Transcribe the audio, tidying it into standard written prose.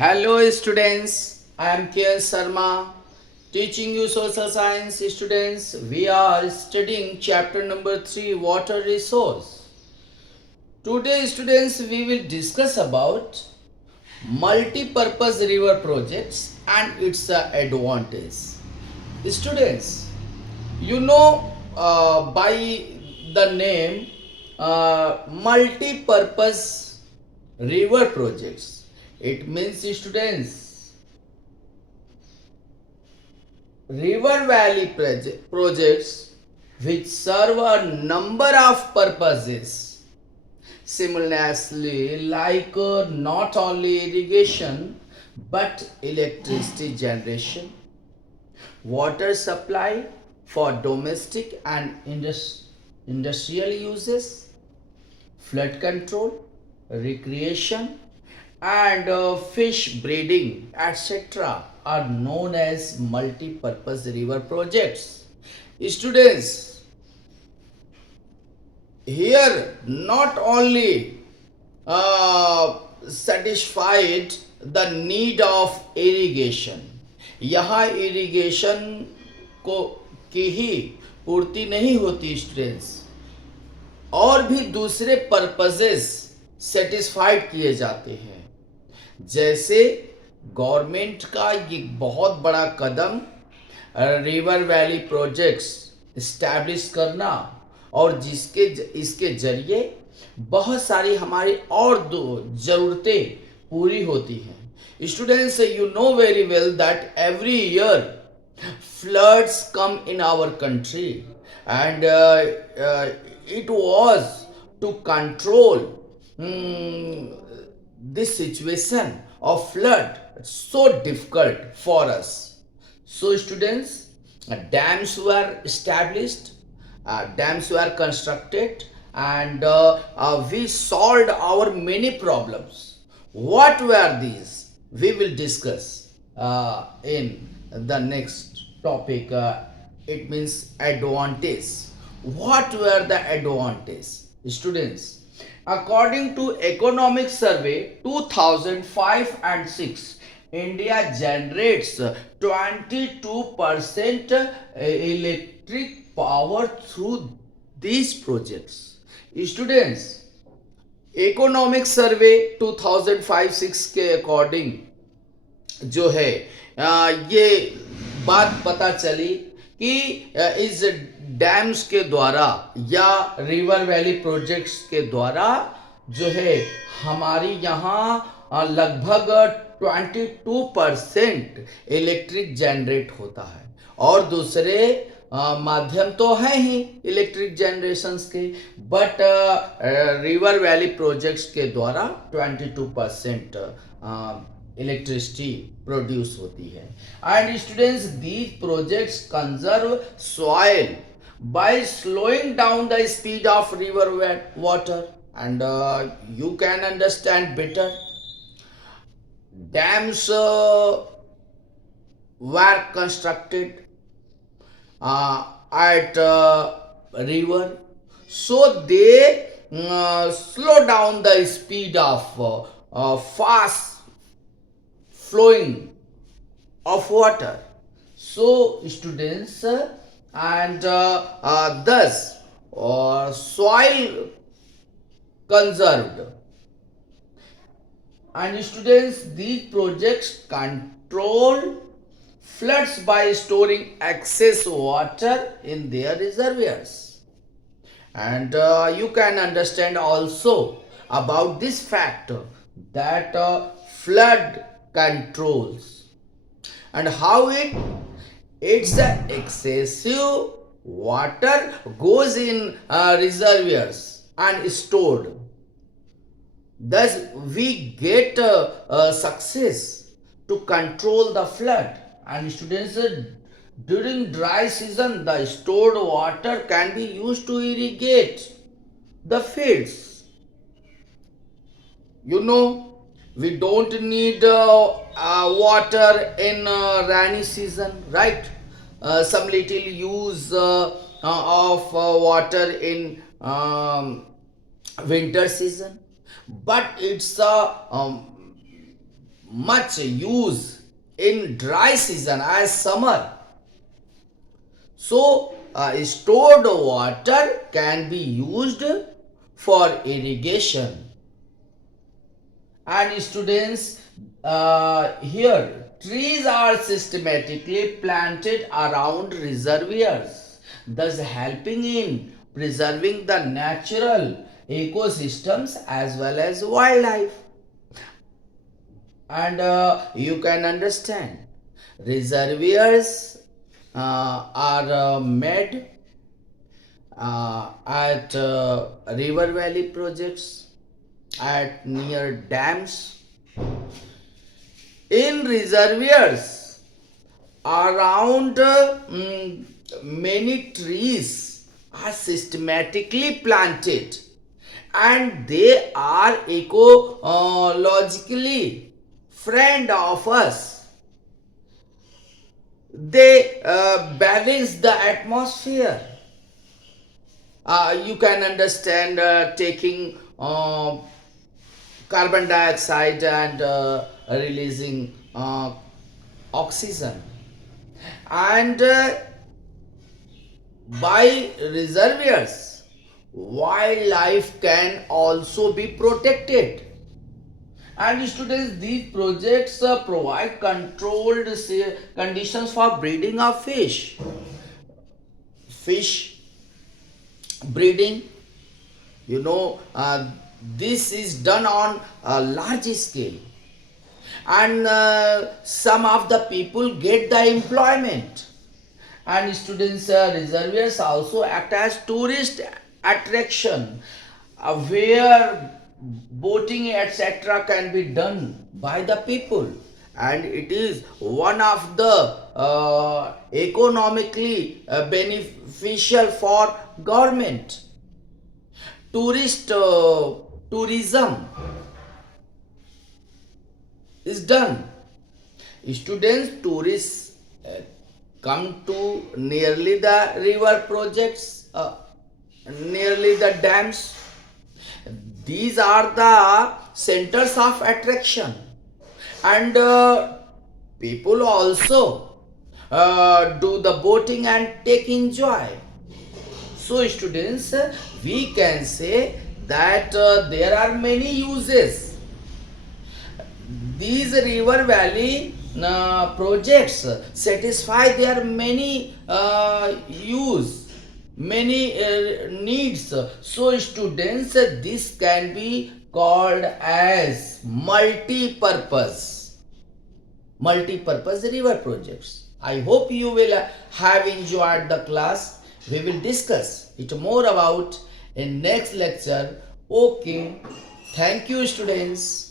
Hello students, I am K.S. Sharma teaching you social science students. We are studying chapter number 3 water resource. Today students we will discuss about multi-purpose river projects and its advantage. Students, you know by the name multi-purpose river projects, it means students river valley projects which serve a number of purposes simultaneously, like not only irrigation but electricity generation, water supply for domestic and industrial uses, flood control, recreation, and fish breeding, etc., are known as multi-purpose river projects. Students, here not only satisfied the need of irrigation, यहाँ irrigation को की ही पूर्ति नहीं होती students, और भी दूसरे purposes satisfied किए जाते हैं। जैसे गवर्नमेंट का ये बहुत बड़ा कदम रिवर वैली प्रोजेक्ट्स इस्टेब्लिश करना, और जिसके इसके जरिए बहुत सारी हमारी और दो ज़रूरतें पूरी होती हैं। Students, you know very well that every year floods come in our country, and it was to control this situation of flood so difficult for us. So students, dams were established, dams were constructed, and we solved our many problems. What were these? We will discuss in the next topic. It means advantage. What were the advantage? Students, according to economic survey 2005 and 6, India generates 22% electric power through these projects. Students, economic survey 2005-6 के according जो है ये बात पता चली कि इस dams के द्वारा या रिवर वैली प्रोजेक्ट्स के द्वारा जो है हमारी यहाँ लगभग 22% इलेक्ट्रिक जनरेट होता है, और दूसरे माध्यम तो है ही इलेक्ट्रिक जनरेशंस के, बट रिवर वैली प्रोजेक्ट्स के द्वारा 22% इलेक्ट्रिसिटी प्रोड्यूस होती है. And students, these projects conserve soil by slowing down the speed of river water, and you can understand better. Dams were constructed at river, so they slow down the speed of fast flowing of water. So students, and thus soil conserved. And students, these projects control floods by storing excess water in their reservoirs. And you can understand also about this factor that flood controls and how it's the excessive water goes in reservoirs and stored. Thus we get success to control the flood. And students, during dry season the stored water can be used to irrigate the fields. You know, we don't need water in rainy season, right? Some little use of water in winter season, but it's a much use in dry season as summer. So, stored water can be used for irrigation. And students, here trees are systematically planted around reservoirs, thus helping in preserving the natural ecosystems as well as wildlife. And you can understand reservoirs are made at river valley projects, at near dams, in reservoirs around many trees are systematically planted, and they are ecologically friend of us. They balance the atmosphere. You can understand taking carbon dioxide and releasing oxygen. And by reservoirs, wildlife can also be protected. And students, these projects provide controlled conditions for breeding of fish. Fish breeding, you know, this is done on a large scale, and some of the people get the employment. And students, reservoirs also act as tourist attraction, where boating etc can be done by the people, and it is one of the economically beneficial for government. Tourism is done. Students, tourists come to nearly the river projects, nearly the dams. These are the centers of attraction, and people also do the boating and take enjoy. So students, we can say that there are many uses. These river valley projects satisfy their many many needs. So students, this can be called as multi-purpose river projects. I hope you will have enjoyed the class. We will discuss it more about in next lecture. Okay, thank you students.